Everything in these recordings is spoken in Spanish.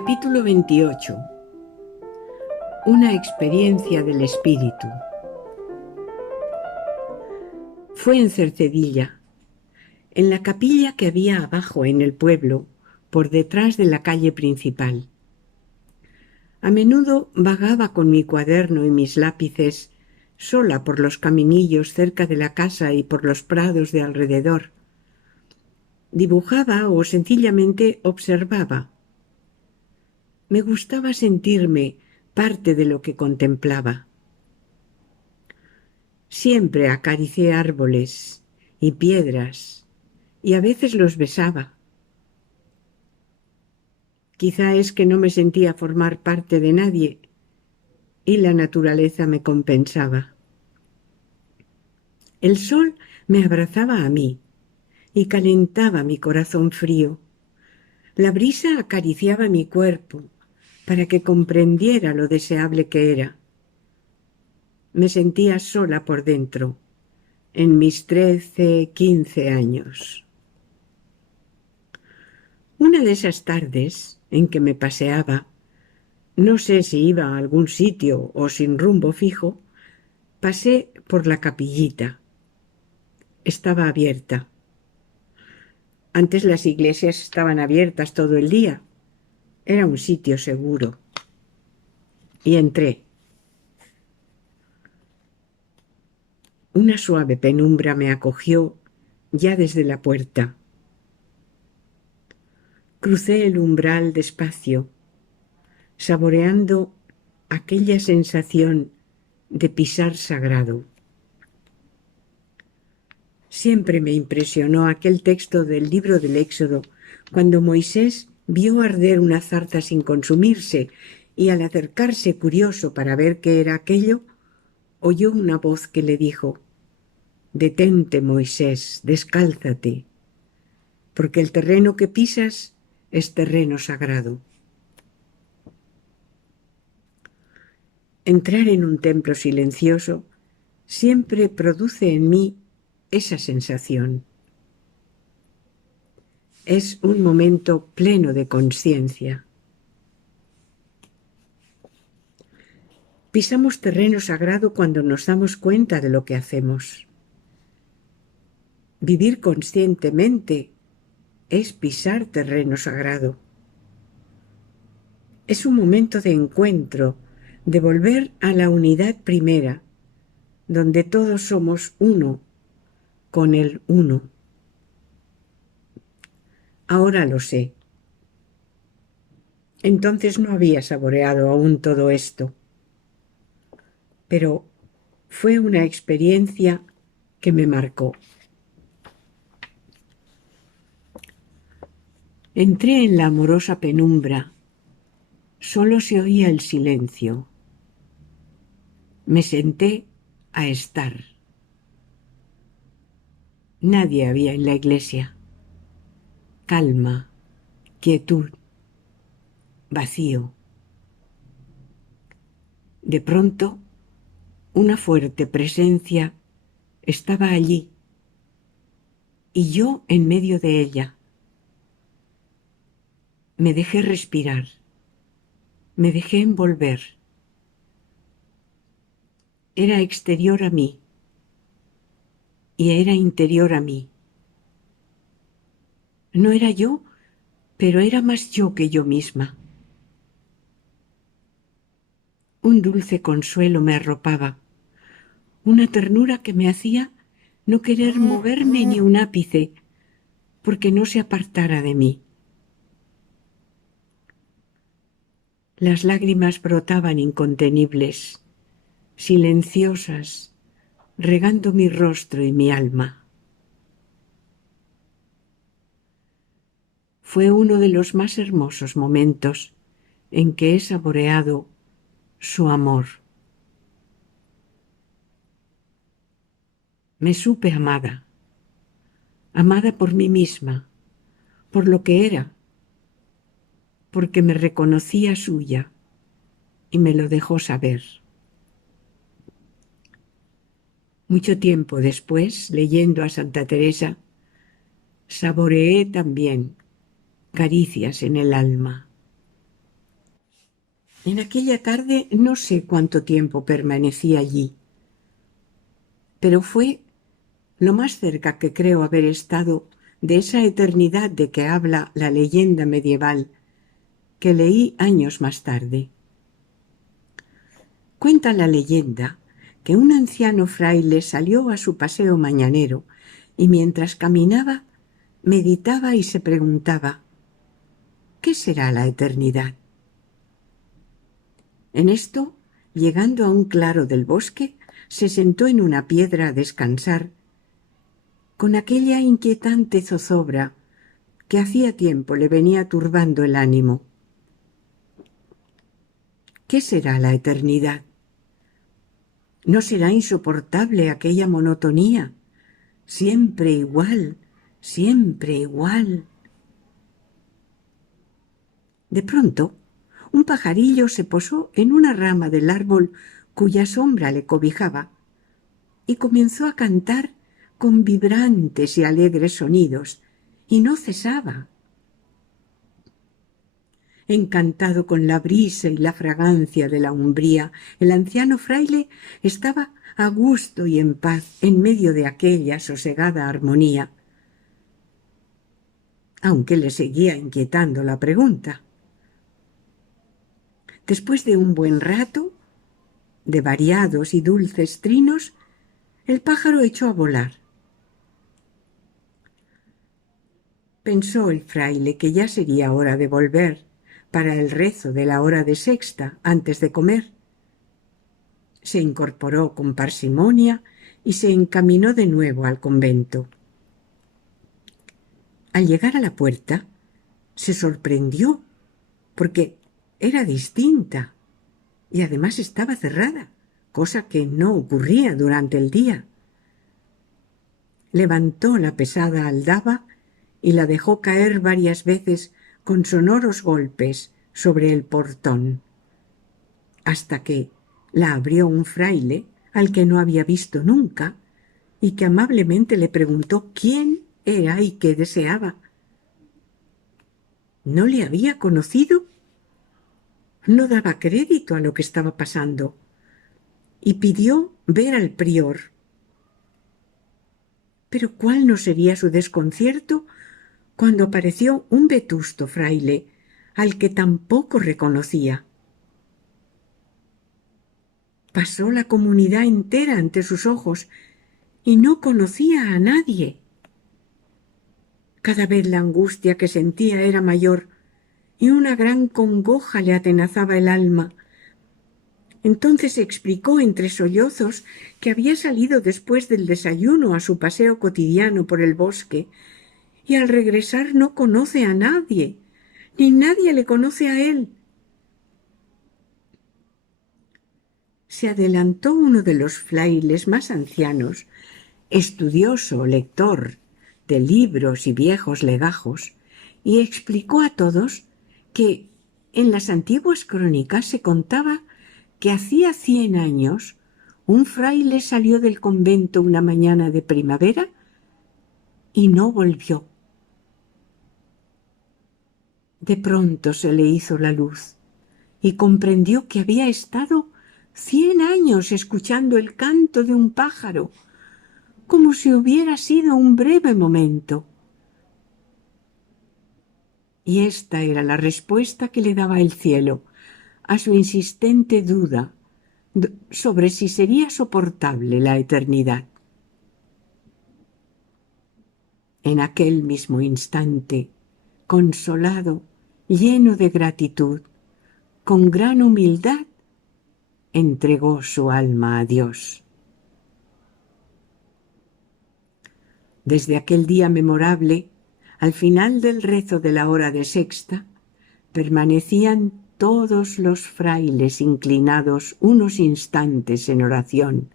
Capítulo 28. Una experiencia del espíritu. Fue en Cercedilla, en la capilla que había abajo en el pueblo, por detrás de la calle principal. A menudo vagaba con mi cuaderno y mis lápices, sola por los caminillos cerca de la casa y por los prados de alrededor. Dibujaba o sencillamente observaba. Me gustaba sentirme parte de lo que contemplaba. Siempre acaricié árboles y piedras y a veces los besaba. Quizá es que no me sentía formar parte de nadie y la naturaleza me compensaba. El sol me abrazaba a mí y calentaba mi corazón frío. La brisa acariciaba mi cuerpo para que comprendiera lo deseable que era. Me sentía sola por dentro, en mis 13, 15 años. Una de esas tardes en que me paseaba, no sé si iba a algún sitio o sin rumbo fijo, pasé por la capillita. Estaba abierta. Antes las iglesias estaban abiertas todo el día. Era un sitio seguro. Y entré. Una suave penumbra me acogió ya desde la puerta. Crucé el umbral despacio, saboreando aquella sensación de pisar sagrado. Siempre me impresionó aquel texto del libro del Éxodo, cuando Moisés vio arder una zarza sin consumirse y al acercarse curioso para ver qué era aquello, oyó una voz que le dijo: «Detente, Moisés, descálzate, porque el terreno que pisas es terreno sagrado». Entrar en un templo silencioso siempre produce en mí esa sensación. Es un momento pleno de conciencia. Pisamos terreno sagrado cuando nos damos cuenta de lo que hacemos. Vivir conscientemente es pisar terreno sagrado. Es un momento de encuentro, de volver a la unidad primera, donde todos somos uno con el uno. Ahora lo sé. Entonces no había saboreado aún todo esto, pero fue una experiencia que me marcó. Entré en la amorosa penumbra. Solo se oía el silencio. Me senté a estar. Nadie había en la iglesia. Calma, quietud, vacío. De pronto, una fuerte presencia estaba allí y yo en medio de ella. Me dejé respirar, me dejé envolver. Era exterior a mí y era interior a mí. No era yo, pero era más yo que yo misma. Un dulce consuelo me arropaba, una ternura que me hacía no querer moverme ni un ápice, porque no se apartara de mí. Las lágrimas brotaban incontenibles, silenciosas, regando mi rostro y mi alma. Fue uno de los más hermosos momentos en que he saboreado su amor. Me supe amada, amada por mí misma, por lo que era, porque me reconocía suya y me lo dejó saber. Mucho tiempo después, leyendo a Santa Teresa, saboreé también caricias en el alma. En aquella tarde no sé cuánto tiempo permanecí allí, pero fue lo más cerca que creo haber estado de esa eternidad de que habla la leyenda medieval que leí años más tarde. Cuenta la leyenda que un anciano fraile salió a su paseo mañanero y mientras caminaba meditaba y se preguntaba: ¿qué será la eternidad? En esto, llegando a un claro del bosque, se sentó en una piedra a descansar, con aquella inquietante zozobra que hacía tiempo le venía turbando el ánimo. ¿Qué será la eternidad? ¿No será insoportable aquella monotonía? Siempre igual, siempre igual. De pronto, un pajarillo se posó en una rama del árbol cuya sombra le cobijaba y comenzó a cantar con vibrantes y alegres sonidos, y no cesaba. Encantado con la brisa y la fragancia de la umbría, el anciano fraile estaba a gusto y en paz en medio de aquella sosegada armonía, aunque le seguía inquietando la pregunta. Después de un buen rato, de variados y dulces trinos, el pájaro echó a volar. Pensó el fraile que ya sería hora de volver para el rezo de la hora de sexta antes de comer. Se incorporó con parsimonia y se encaminó de nuevo al convento. Al llegar a la puerta, se sorprendió porque era distinta y además estaba cerrada, cosa que no ocurría durante el día. Levantó la pesada aldaba y la dejó caer varias veces con sonoros golpes sobre el portón, hasta que la abrió un fraile al que no había visto nunca y que amablemente le preguntó quién era y qué deseaba. ¿No le había conocido? No daba crédito a lo que estaba pasando y pidió ver al prior. Pero ¿cuál no sería su desconcierto cuando apareció un vetusto fraile al que tampoco reconocía? Pasó la comunidad entera ante sus ojos y no conocía a nadie. Cada vez la angustia que sentía era mayor y una gran congoja le atenazaba el alma. Entonces explicó entre sollozos que había salido después del desayuno a su paseo cotidiano por el bosque y al regresar no conoce a nadie, ni nadie le conoce a él. Se adelantó uno de los frailes más ancianos, estudioso lector de libros y viejos legajos, y explicó a todos que en las antiguas crónicas se contaba que hacía 100 años un fraile salió del convento una mañana de primavera y no volvió. De pronto se le hizo la luz y comprendió que había estado 100 años escuchando el canto de un pájaro, como si hubiera sido un breve momento. Y esta era la respuesta que le daba el cielo a su insistente duda sobre si sería soportable la eternidad. En aquel mismo instante, consolado, lleno de gratitud, con gran humildad, entregó su alma a Dios. Desde aquel día memorable, al final del rezo de la hora de sexta, permanecían todos los frailes inclinados unos instantes en oración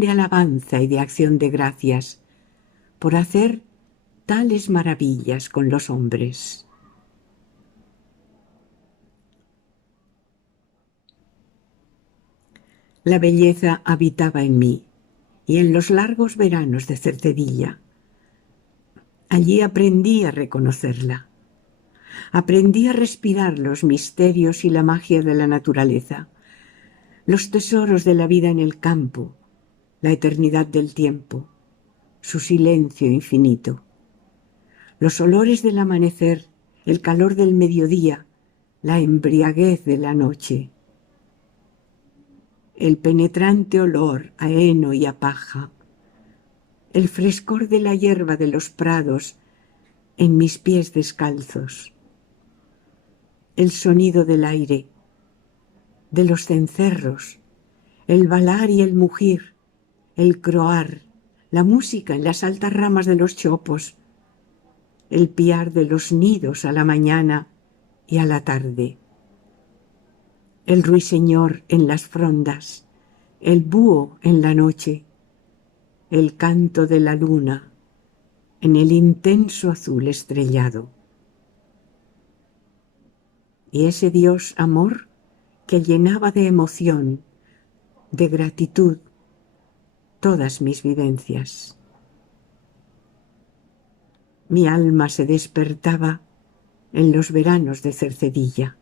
de alabanza y de acción de gracias, por hacer tales maravillas con los hombres. La belleza habitaba en mí, y en los largos veranos de Cercedilla. Allí aprendí a reconocerla. Aprendí a respirar los misterios y la magia de la naturaleza, los tesoros de la vida en el campo, la eternidad del tiempo, su silencio infinito, los olores del amanecer, el calor del mediodía, la embriaguez de la noche, el penetrante olor a heno y a paja, el frescor de la hierba de los prados en mis pies descalzos, el sonido del aire, de los cencerros, el balar y el mugir, el croar, la música en las altas ramas de los chopos, el piar de los nidos a la mañana y a la tarde, el ruiseñor en las frondas, el búho en la noche, el canto de la luna en el intenso azul estrellado. Y ese Dios amor que llenaba de emoción, de gratitud, todas mis vivencias. Mi alma se despertaba en los veranos de Cercedilla.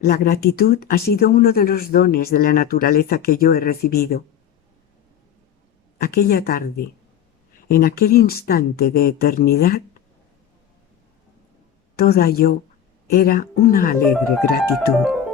La gratitud ha sido uno de los dones de la naturaleza que yo he recibido. Aquella tarde, en aquel instante de eternidad, toda yo era una alegre gratitud.